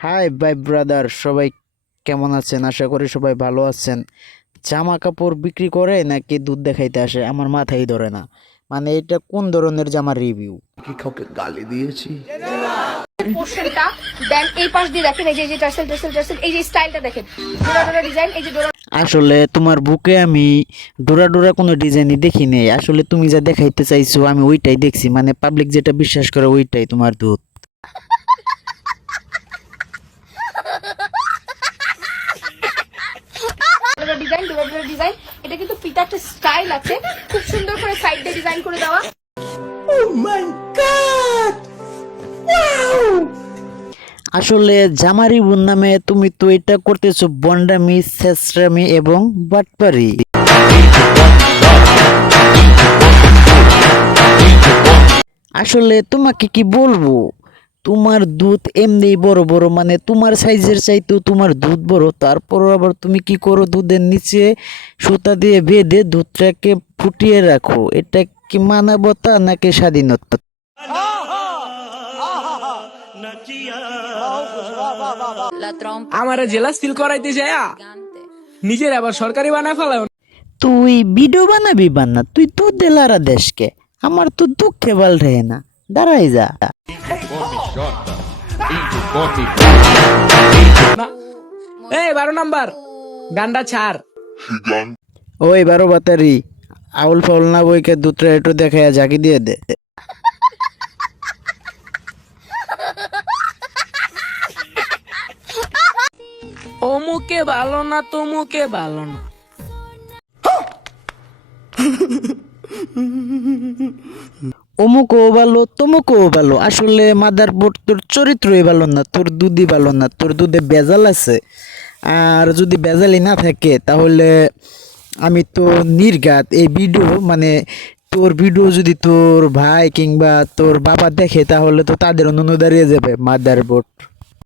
High by brother সবাই কেমন আছেন? আশা করি সবাই ভালো আছেন। জামা কাপড় বিক্রি করে নাকি দুধ দেখাইতে আসে? আমার মাথায় ধরে না। মানে এটা কোন ধরনের জামার রিভিউ কি কাউকে গালি দিয়েছি? পোর্শনটা দেন এই পাশ দিয়ে দেখেন এই যে যে টার্সেল টার্সেল টার্সেল এই যে স্টাইলটা দেখেন। ডোরা ডোরা ডিজাইন এই যে ডোরা আসলে তোমার বুকে আমি ডোরা ডোরা কোনো ডিজাইনই দেখি নেই। আসলে তুমি যা দেখাইতে চাইছো আমি ওইটাই দেখছি। মানে পাবলিক যেটা বিশ্বাস করে ওইটাই তোমার দুধ ডোরা ডিজাইন ডোরা ডোরা ডিজাইন এটা কিন্তু ফিতা একটা স্টাইল আছে। খুব সুন্দর করে সাইড দিয়ে ডিজাইন করে দেওয়া। আসলে জামারি বোন নামে তুমি তো এটা করতেছো বন্ডামি শেষরামি এবং বাটপারি। আসলে তোমাকে কি বলব? তোমার দুধ এমনি বড় বড় মানে তোমার সাইজের চাইতেও তোমার দুধ বড়। তারপর আবার তুমি কি করো? দুধের নিচে সুতা দিয়ে বেঁধে দুধটাকে ফুটিয়ে রাখো। এটা কি মানবতা নাকি স্বাধীনতা? আমারে জেলা সিল করাইতে যায় নিজের আবার সরকারি বানায় ফেলায় তুই ভিডিও বানাবি বানা তুই তো দেলারা দেশকে। আমার তো দুঃখে বাল রে না। দাঁড়াই যা। এই বারো নাম্বার। গান্ডা ছাড়। ওই বারো বাতারি। আউল ফাউল না বইকে দুধটা একটু দেখায় ঝাঁকি দিয়ে দে। অমুকে ভালো না তমুকে ভালো না। অমুকও ভালো, তমুকও ভালো। আসলে মাদার বোর্ড তোর চরিত্রই ভালো না, তোর দুধই ভালো না, তোর দুধে বেজাল আছে। আর যদি বেজালই না থাকে, তাহলে আমি তো নির্ঘাত এই ভিডিও মানে তোর ভিডিও যদি তোর ভাই কিংবা তোর বাবা দেখে, তাহলে তো তাদের অনুদারিয়ে যাবে মাদার বোর্ড।